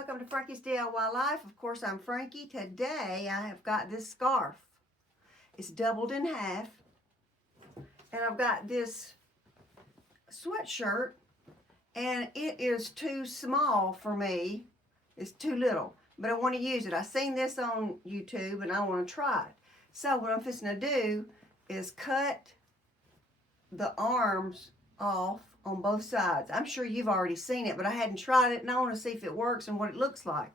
welcome to Frankie's DIY Life. Of course, I'm Frankie. Today, I have got this scarf. It's doubled in half. And I've got this sweatshirt, and it is too small for me. It's too little, but I want to use it. I seen this on YouTube, and I want to try it. So what I'm fixing to do is cut the arms off on both sides. I'm sure you've already seen it, but I hadn't tried it, and I want to see if it works and what it looks like.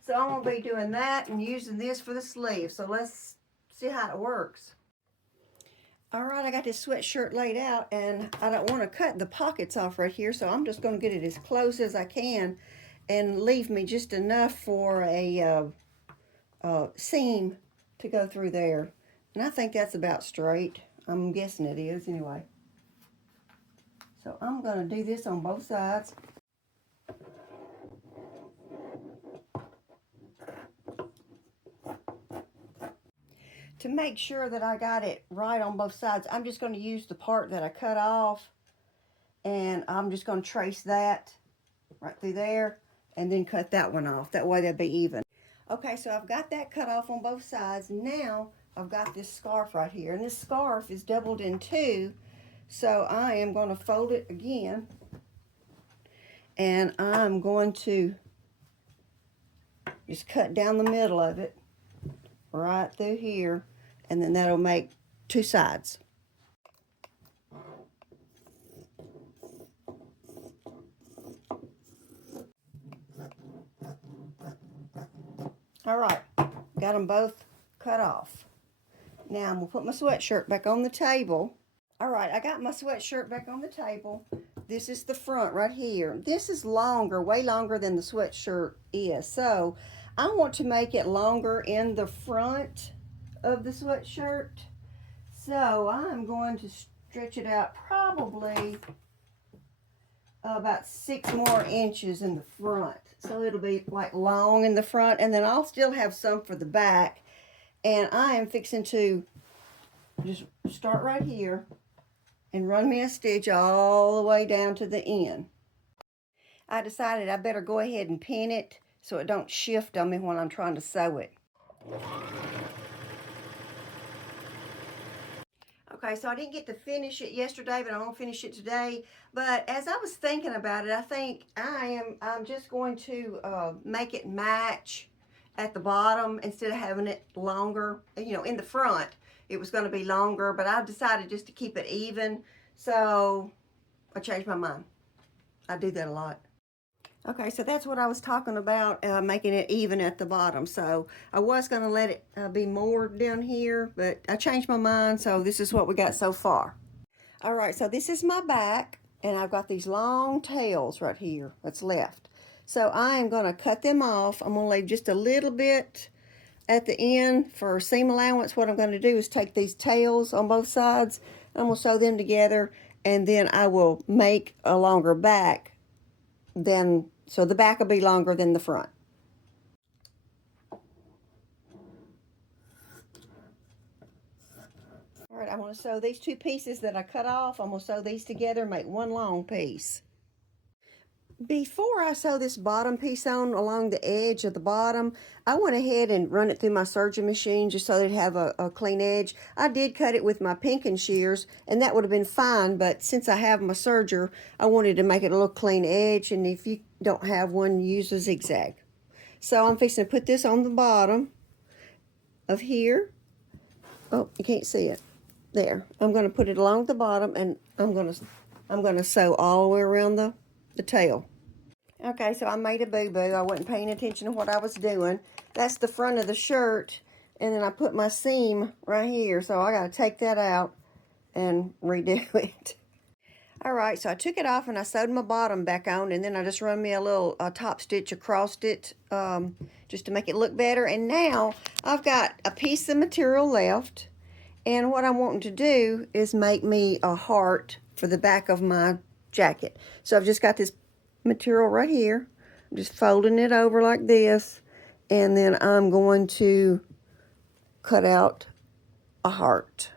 So I'm going to be doing that and using this for the sleeve. So let's see how it works. All right, I got this sweatshirt laid out, and I don't want to cut the pockets off right here, so I'm just going to get it as close as I can and leave me just enough for a seam to go through there. And I think that's about straight. I'm guessing it is anyway. So I'm going to do this on both sides. To make sure that I got it right on both sides, I'm just going to use the part that I cut off, and I'm just going to trace that right through there and then cut that one off. That way they'll be even. Okay, so I've got that cut off on both sides. Now I've got this scarf right here, and this scarf is doubled in two. So I am going to fold it again, and I'm going to just cut down the middle of it right through here, and then that'll make two sides. All right, got them both cut off. Now I'm going to put my sweatshirt back on the table. All right, I got my sweatshirt back on the table. This is the front right here. This is longer, way longer than the sweatshirt is. So I want to make it longer in the front of the sweatshirt. So I'm going to stretch it out probably about 6 more inches in the front. So it'll be like long in the front, and then I'll still have some for the back. And I am fixing to just start right here and run me a stitch all the way down to the end. I decided I better go ahead and pin it so it don't shift on me when I'm trying to sew it. Okay, so I didn't get to finish it yesterday, but I'm gonna finish it today. But as I was thinking about it, I think I'm just going to make it match at the bottom instead of having it longer. You know, in the front it was going to be longer, but I decided just to keep it even, so I changed my mind. I do that a lot. Okay, so that's what I was talking about, making it even at the bottom. So I was going to let it be more down here, but I changed my mind, so this is what we got so far. All right, so this is my back, and I've got these long tails right here that's left. So I am going to cut them off. I'm going to leave just a little bit at the end for seam allowance. What I'm going to do is take these tails on both sides, I'm going to sew them together, and then I will make a longer back so the back will be longer than the front. All right, I'm going to sew these two pieces that I cut off. I'm going to sew these together and make one long piece. Before I sew this bottom piece on along the edge of the bottom, I went ahead and run it through my serger machine just so that it'd have a clean edge. I did cut it with my pinking shears, and that would have been fine, but since I have my serger, I wanted to make it a little clean edge, and if you don't have one, use a zigzag. So I'm fixing to put this on the bottom of here. Oh, you can't see it. There. I'm going to put it along the bottom, and I'm going to sew all the way around the tail. Okay, so I made a boo-boo. I wasn't paying attention to what I was doing. That's the front of the shirt, and then I put my seam right here, so I got to take that out and redo it. All right, so I took it off and I sewed my bottom back on, and then I just run me a little top stitch across it just to make it look better. And now I've got a piece of material left, and what I'm wanting to do is make me a heart for the back of my jacket. So I've just got this material right here. I'm just folding it over like this, and then I'm going to cut out a heart.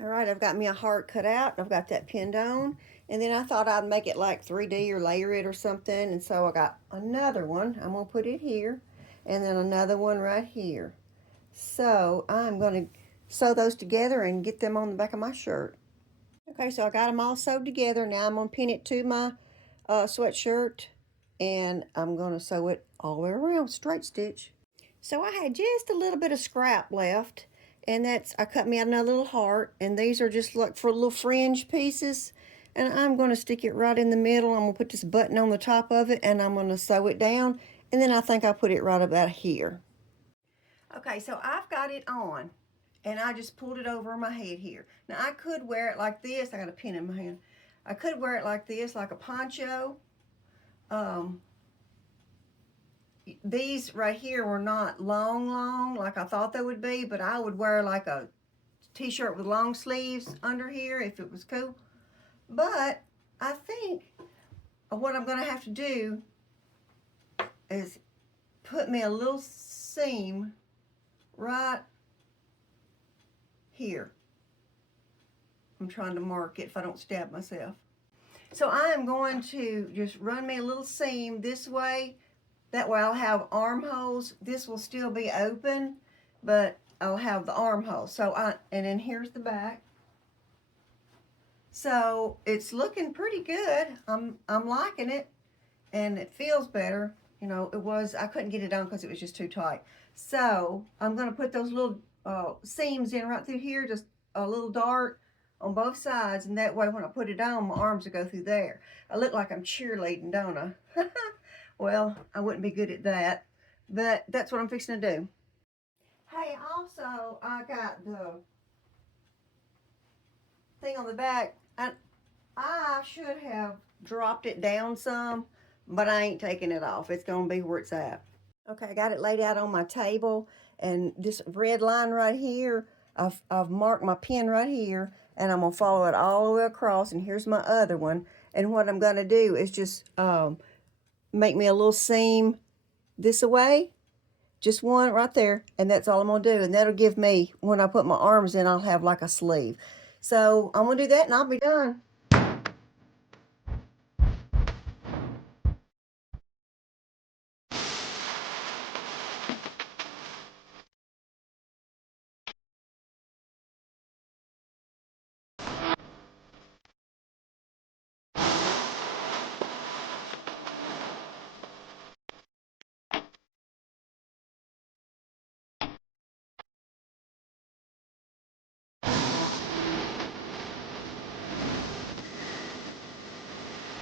All right, I've got me a heart cut out. I've got that pinned on. And then I thought I'd make it like 3D or layer it or something. And so I got another one. I'm going to put it here. And then another one right here. So I'm going to sew those together and get them on the back of my shirt. Okay, so I got them all sewed together. Now I'm going to pin it to my sweatshirt. And I'm going to sew it all the way around, straight stitch. So I had just a little bit of scrap left. And I cut me out another little heart, and these are just like for little fringe pieces. And I'm going to stick it right in the middle. I'm going to put this button on the top of it, and I'm going to sew it down. And then I think I'll put it right about here. Okay, so I've got it on, and I just pulled it over my head here. Now I could wear it like this. I got a pin in my hand. I could wear it like this, like a poncho. These right here were not long like I thought they would be, but I would wear like a t-shirt with long sleeves under here if it was cool. But I think what I'm going to have to do is put me a little seam right here. I'm trying to mark it if I don't stab myself. So I am going to just run me a little seam this way. That way I'll have armholes. This will still be open, but I'll have the armholes. And then here's the back. So it's looking pretty good. I'm liking it, and it feels better. You know, I couldn't get it on because it was just too tight. So I'm going to put those little seams in right through here, just a little dart on both sides, and that way when I put it on, my arms will go through there. I look like I'm cheerleading, don't I? Well, I wouldn't be good at that, but that's what I'm fixing to do. Hey, also, I got the thing on the back. I should have dropped it down some, but I ain't taking it off. It's going to be where it's at. Okay, I got it laid out on my table, and this red line right here, I've marked my pin right here, and I'm going to follow it all the way across, and here's my other one. And what I'm going to do is just make me a little seam this way, just one right there, and that's all I'm going to do. And that'll give me, when I put my arms in, I'll have like a sleeve. So I'm going to do that, and I'll be done.